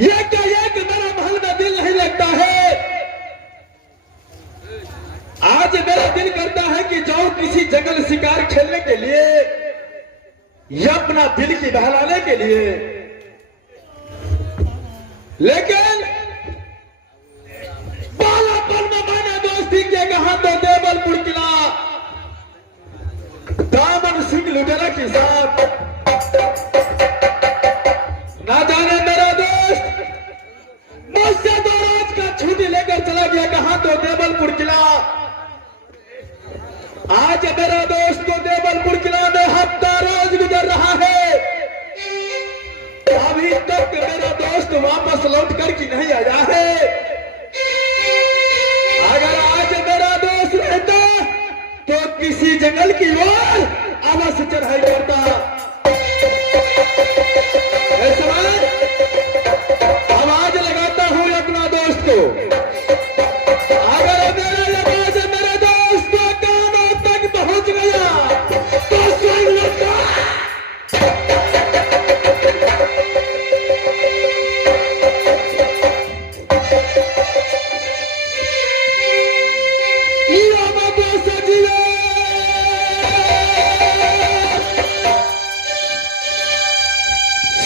ये क्या ये कि मेरा महल में दिल नहीं लगता है। आज मेरा दिल करता है कि जाऊं किसी जंगल शिकार खेलने के लिए या अपना दिल की बहलाने के लिए, लेकिन बालापन में मैंने दोस्ती किया कहा तो देवलपुर किला दामन सिंह लुटेरा के साथ। ना जाने मेरा दोस्त मुझसे 2 रोज का छुट्टी लेकर चला गया कहा तो देवलपुर किला। आज मेरा दोस्त को देवलपुर किला में हफ्ता रोज गुजर रहा है, अभी तक मेरा दोस्त वापस लौट कर की नहीं आया है। अगर आज मेरा दोस्त रहता तो किसी जंगल की ओर अवश्य चढ़ाई करता। आवाज लगाता हूं अपना दोस्त को, अगर मेरा आवाज मेरे दोस्त को कानों तक पहुंच गया तो सुन लेता।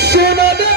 सुना दे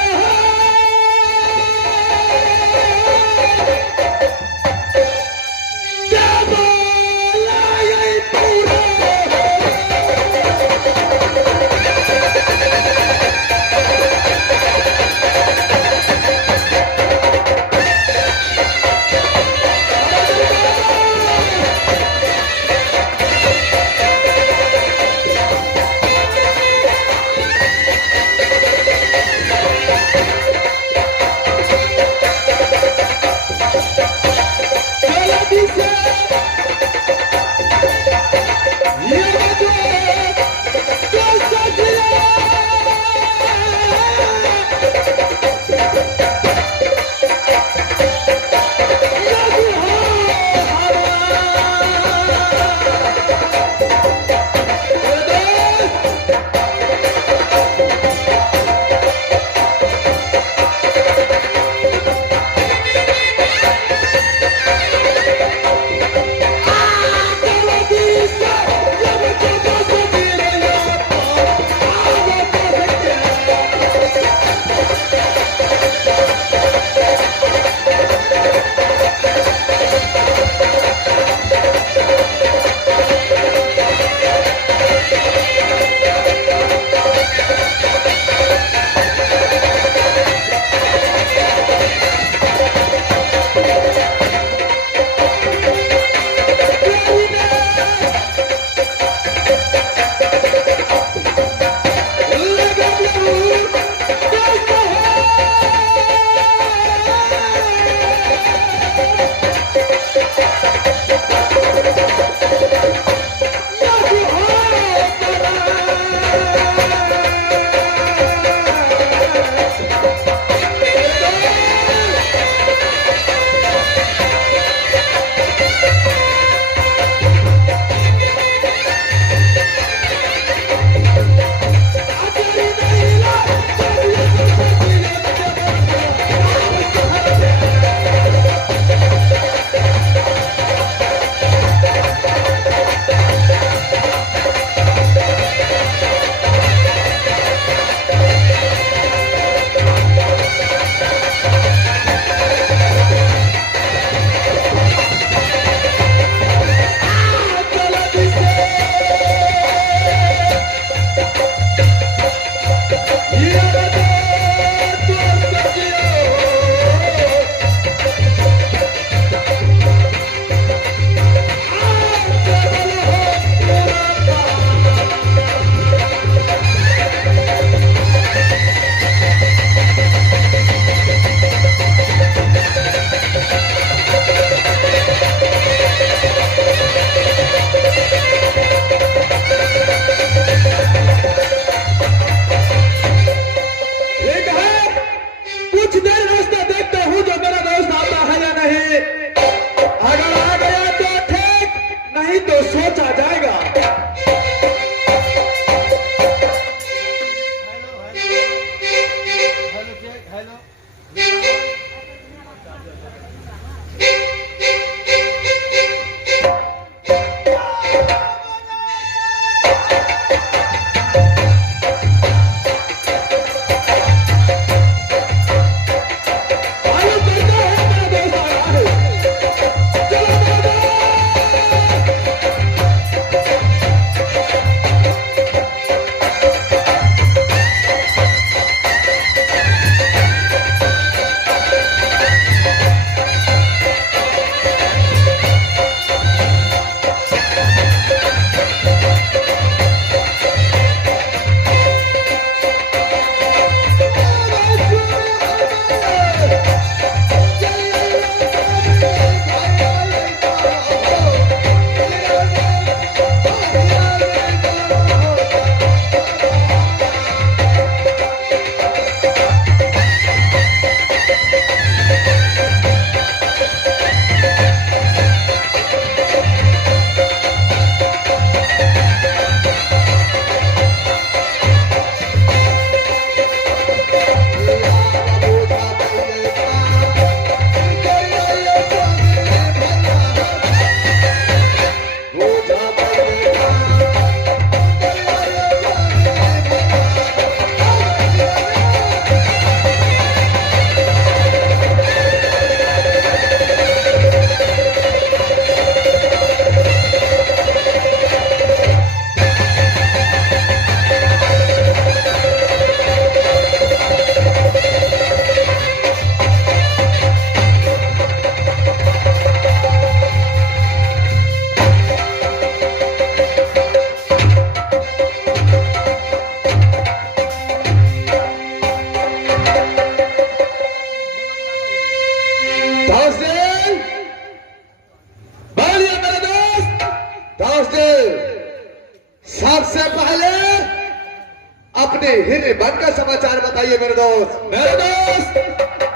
सुनाइए मेरे दोस्त। मेरे दोस्त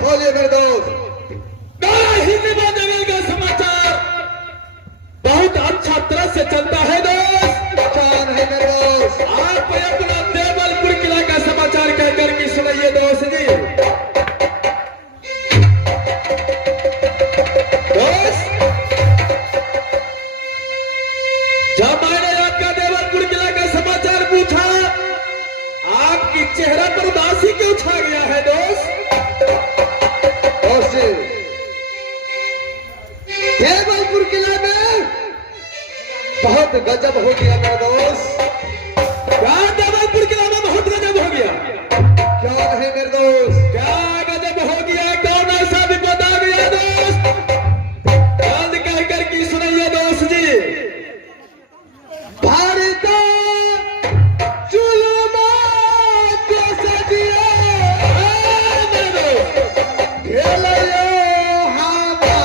बोलिए मेरे दोस्त। हिंदी जंगल का समाचार बहुत अच्छा तरह से चलता है दोस्त। कौन है मेरे दोस्त? आप अपना देवलपुर किला का समाचार कहकर के सुनाइए दोस्त जी। दोस्त जब मैंने आपका देवलपुर किला का समाचार पूछा, आपकी चेहरा पर उदासी क्यों छा गया है दोस्त? दोस्त जी, देवलपुर किला में बहुत गजब हो गया मेरे दोस्त। क्या देवलपुर किला में बहुत गजब हो गया? क्या है मेरे दोस्त? क्या गजब हो गया? कौन ऐसा विपद आ गया दोस्त? याद कहकर की सुनाइए दोस्त जी। भारत जुल्म को सजिया खेलियो हमारा।